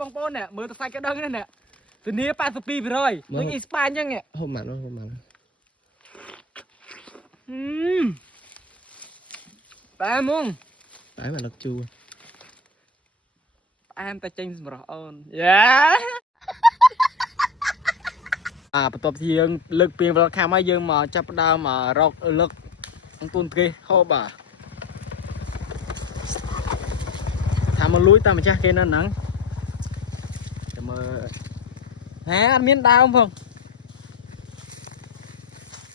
บางปนเนี่ยมือตะไคร้กระดังนั่นเนี่ยตัวนี้80 ปีไปเลยตัวอีสปานยังไงhôm mà nó ba mông phải mà lật chua em ta chinh mà ơn yeah បន្ទាប់ពីយើងលើកពីវល់ខាំហើយយើងមកចាប់ដើមរកលើកអង្គូនគេហូបថាមកលួយតាមម្ចាស់គេនៅហ្នឹងតែមើលហេអត់មានដើមផង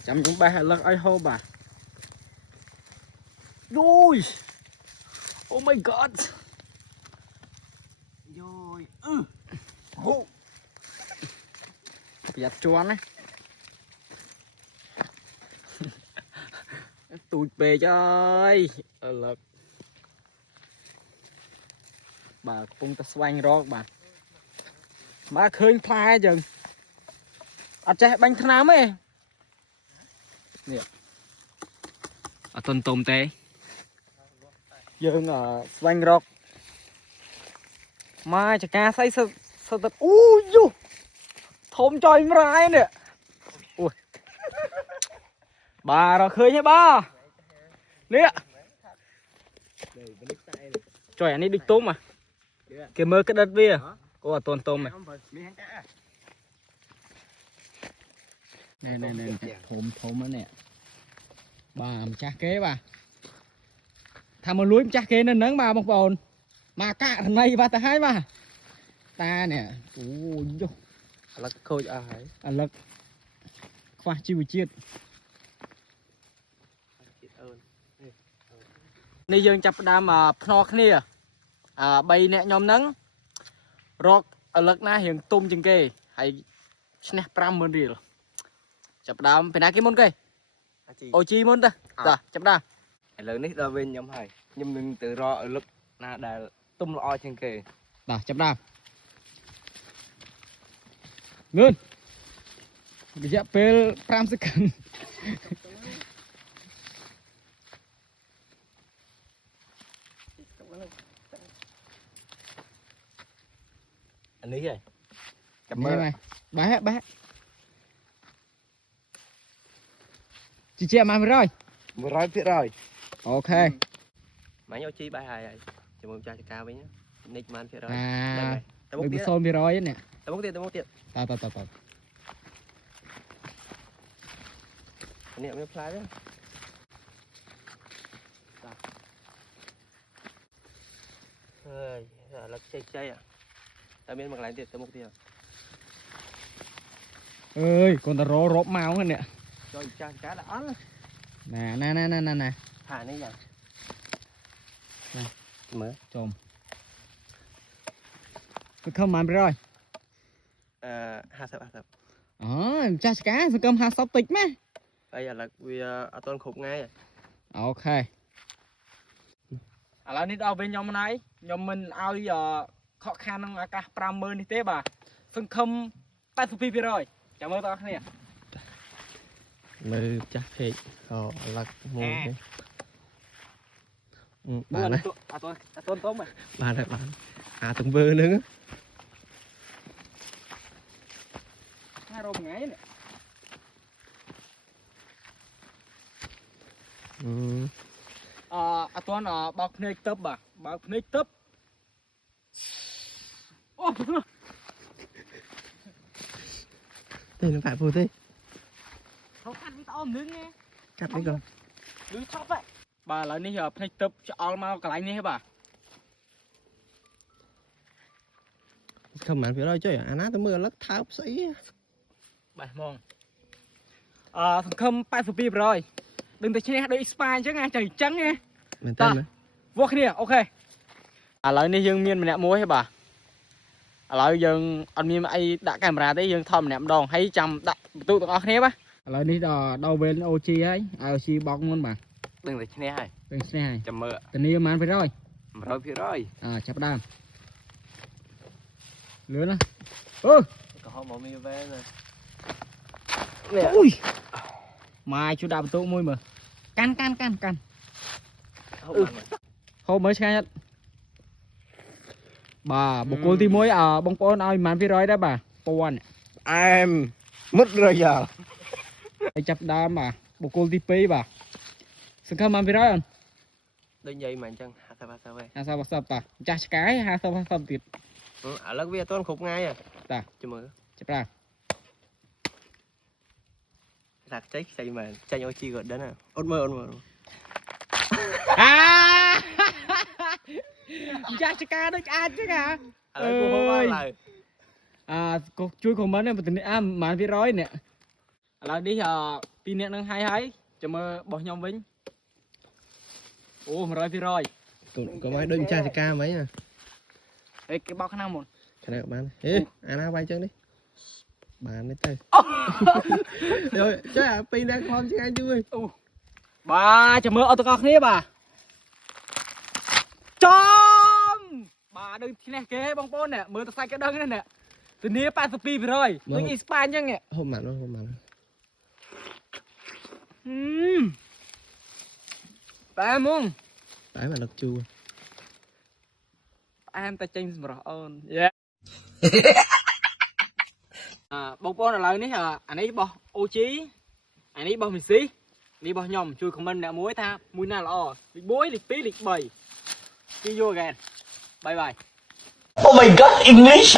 ចាំខ្ញុំបេះលើកឲ្យហូបយូយ Oh my god យូយហូប្រយ័ត្នជាន់ណាទូចពេកអើយលើកបាទកំពុងតែស្វែងរកបាទមកឃើញផ្លែចឹងអត់ចេះបាញ់ថ្នាំទេនេះអត់តុំទេយើងស្វែងរកមកចកាស្អីសទឹកអូយូធំចុយម្រាយនេះអូយបាទរកឃើញទេបាទនេះចុយអានេះដូចទុំគេមើលក្តិតវាអូអត់តុំនេះធំហ្នឹងបាទម្ចាស់គេបាទថាមកលួយម្ចាស់គេនៅហ្នឹងបាទបងប្អូនមកកាក់រណៃបាទទៅហើយបាទតានេះអូយឥឡូវខូចអស់ហើយឥឡូវខ្វះជីវជាតិនេះយើងចាប់ផ្ដើមភ្នាល់គ្នា3នាក់ខ្ញុំហ្នឹងរកឥឡូវណារៀងទុំជាងគេហើយឈ្នះ 50000 រៀលចាប់ផ្ដើមពីណាគេមុនគេអូជីមុនទៅចាប់ដើមឥឡូវនេះដល់វិញខ្ញុំហើយខ្ញុំនឹងទៅរកឥឡូវណាដែលទុំល្អជាងគេចាប់ដើមងឿនរយៈពេល5 សេកុណ្ឌអានេះហ៎ចាំមើលបែកជីជាមក100%អូខេមកយកជីបែកហើយជាមួយម្ចាស់ចកាវិញនិចបាន%ដឹងហើយទៅមុខទៀត0%នេះទៅមុខទៀតតនេះមានផ្លែទេហើយឥឡូវចេះតែមានមួយកន្លែងទៀតទៅមុខទៀតអើយគាត់ទៅរកម៉ោងហ្នឹងនេះចូលចាស់ចកាដាក់អត់ណាថានេះយ៉ាងណាមើលចំសង្ឃឹមបាន10050អូចាស់ចកាសង្ឃឹម50តិចម៉េះហើយឥឡូវវាអត់ទាន់គ្រប់ថ្ងៃអូខេឥឡូវនេះដល់វិញខ្ញុំណៃខ្ញុំមិនឲ្យខកខានក្នុងឱកាស 50000 នេះទេបាទសង្ឃឹម 82% ចាំមើលបងប្អូនគ្នាមើលចាស់ពេកឥឡូវមួយទេបានណាអត់ទុំបានហើយបានទាំងវើហ្នឹងថារោមថ្ងៃនេះអត់ទាន់បោកភ្នែកទឹកបាទបើកភ្នែកទឹកអូទេនឹងបែបពូទេเขาកាត់វាទៅអមនឹងកាត់វិញក៏លឺថប់ហើយបាទឥឡូវនេះភ្នែកទឹកឆ្អល់មកកន្លែងនេះបាទខំបានវាដល់ចុយអាណាទៅមើលឥឡូវថើបស្អីបាទហ្មងសង្ឃឹម 82% ដឹងតែឈ្នះដូចស្ប៉ាអញ្ចឹងចៃអញ្ចឹងណាមែនតើវោះគ្នាអូខេឥឡូវនេះយើងមានម្នាក់មួយទេបាទឥឡូវយើងអត់មានអីដាក់កាមេរ៉ាទេយើងថតម្នាក់ម្ដងហើយចាំដាក់បន្ទុកទាំងអស់គ្នាបាទឥឡូវនេះដល់វេនអូជីហើយអូជីបោកមុនបាទដឹងតែឈ្នះហើយចាំមើលធានាប៉ុន្មាន%ចាប់ដើមលឿនណាអូក៏ហមមកមានវេននេះអូយមកជួយដាក់បន្ទុកមួយមើលកាន់ហូបមើលឆ្ងាញ់អត់ bà bộ cô thì mối bông bông ai màn phía rồi đó bà pon em mất rồi giờ ai chập đá bà bộ cô thì pí bà sừng khăm màn phía rồi đôi giày mà chân hạ sao vậy sao bà sập bà cha cái ha sao sập tiệt ở lớp bia tôi khục ngay à ta cho mơ chập ra lạc chết xây mà cha nhau chi gọi đến à ôn mơ cha cái đó cha chứ à ơi cô chui của mình em tình màn phía rồi nè là đi tin nè nâng hay cho mơ bỏ nhau vĩnh mà rồi phía rồi có mấy đôi cha ca mấy à ê cái bao khả năng một cái này bạn ê ana bay chân đi bạn đấy tay rồi chơi à pin đang con chứ anh vui bà cho mơ autocar này bà chom bà đừng thế này kế bông bông nè mơ tao sai cái đơn này nè từ nãy ba sp rồi tôi nghĩ span chứ nghe hôm mặn ba mông phải mà lật chua em ta chênh rồi ơn bông bông là lời này anh ấy bỏ ô chí anh ấy bỏ mình xí đi bỏ nhom chui comment nè muối tha muối nào là lịch bối lịch pí lịch bầy see you again bye bye Oh my god, English!